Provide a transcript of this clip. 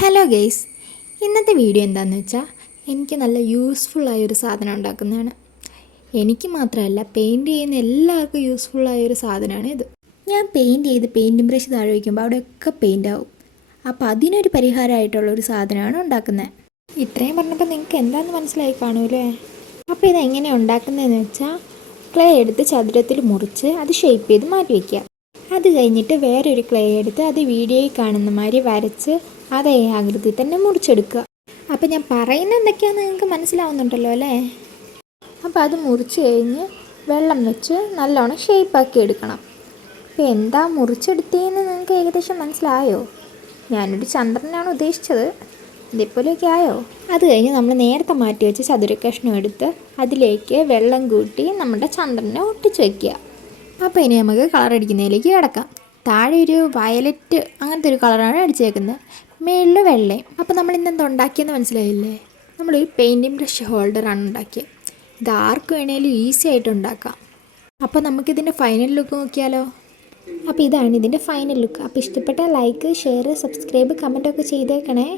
Hello guys, ഇന്നത്തെ video എന്താണെന്ന് വെച്ചാൽ എനിക്ക് നല്ല യൂസ്ഫുള്ളായൊരു സാധനം ഉണ്ടാക്കുന്നതാണ്. എനിക്ക് മാത്രമല്ല, പെയിൻറ്റ് ചെയ്യുന്ന എല്ലാവർക്കും യൂസ്ഫുള്ളായൊരു സാധനമാണ് ഇത്. ഞാൻ പെയിൻറ്റ് ചെയ്ത് പെയിൻറ്റിംഗ് ബ്രഷ് താഴെ വയ്ക്കുമ്പോൾ അവിടെയൊക്കെ പെയിൻ്റ് ആവും. അപ്പോൾ അതിനൊരു പരിഹാരമായിട്ടുള്ളൊരു സാധനമാണ് ഉണ്ടാക്കുന്നത്. ഇത്രയും പറഞ്ഞപ്പോൾ നിങ്ങൾക്ക് എന്താണെന്ന് മനസ്സിലായി കാണുമല്ലേ? അപ്പോൾ ഇതെങ്ങനെയാണ് ഉണ്ടാക്കുന്നതെന്ന് വെച്ചാൽ, ക്ലേ എടുത്ത് ചതുരത്തിൽ മുറിച്ച് അത് ഷേപ്പ് ചെയ്ത് മാറ്റി വയ്ക്കുക. അത് കഴിഞ്ഞിട്ട് വേറൊരു ക്ലേ എടുത്ത് അത് വീഡിയോയിൽ കാണുന്ന മാതിരി വരച്ച് അതേ ആകൃതി തന്നെ മുറിച്ചെടുക്കുക. അപ്പോൾ ഞാൻ പറയുന്നത് എന്തൊക്കെയാണെന്ന് നിങ്ങൾക്ക് മനസ്സിലാവുന്നുണ്ടല്ലോ അല്ലേ? അപ്പോൾ അത് മുറിച്ച് കഴിഞ്ഞ് വെള്ളം വെച്ച് നല്ലോണം ഷേപ്പാക്കി എടുക്കണം. അപ്പോൾ എന്താ മുറിച്ചെടുത്തതെന്ന് നിങ്ങൾക്ക് ഏകദേശം മനസ്സിലായോ? ഞാനൊരു ചന്ദ്രനാണ് ഉദ്ദേശിച്ചത്. ഇതേപോലെയൊക്കെ ആയോ? അത് കഴിഞ്ഞ് നമ്മൾ നേരത്തെ മാറ്റി വെച്ച് ചതുരക്കഷ്ണം എടുത്ത് അതിലേക്ക് വെള്ളം കൂട്ടി നമ്മുടെ ചന്ദ്രനെ ഒട്ടിച്ച് വയ്ക്കുക. അപ്പോൾ ഇനി നമുക്ക് കളർ അടിക്കുന്നതിലേക്ക് കിടക്കാം. താഴെ ഒരു വയലറ്റ് അങ്ങനത്തെ ഒരു കളറാണ് അടിച്ചേക്കുന്നത്, മേളിൽ വെള്ളയും. അപ്പോൾ നമ്മൾ ഇന്നെന്താ ഉണ്ടാക്കിയെന്ന് മനസ്സിലായില്ലേ? നമ്മളൊരു പെയിൻറ്റിംഗ് ബ്രഷ് ഹോൾഡറാണ് ഉണ്ടാക്കിയത്. ഇത് ആർക്ക് വേണേലും ഈസി ആയിട്ട് ഉണ്ടാക്കാം. അപ്പോൾ നമുക്കിതിൻ്റെ ഫൈനൽ ലുക്ക് നോക്കിയാലോ? അപ്പോൾ ഇതാണ് ഇതിൻ്റെ ഫൈനൽ ലുക്ക്. അപ്പോൾ ഇഷ്ടപ്പെട്ട ലൈക്ക്, ഷെയർ, സബ്സ്ക്രൈബ്, കമൻറ്റൊക്കെ ചെയ്തേക്കണേ.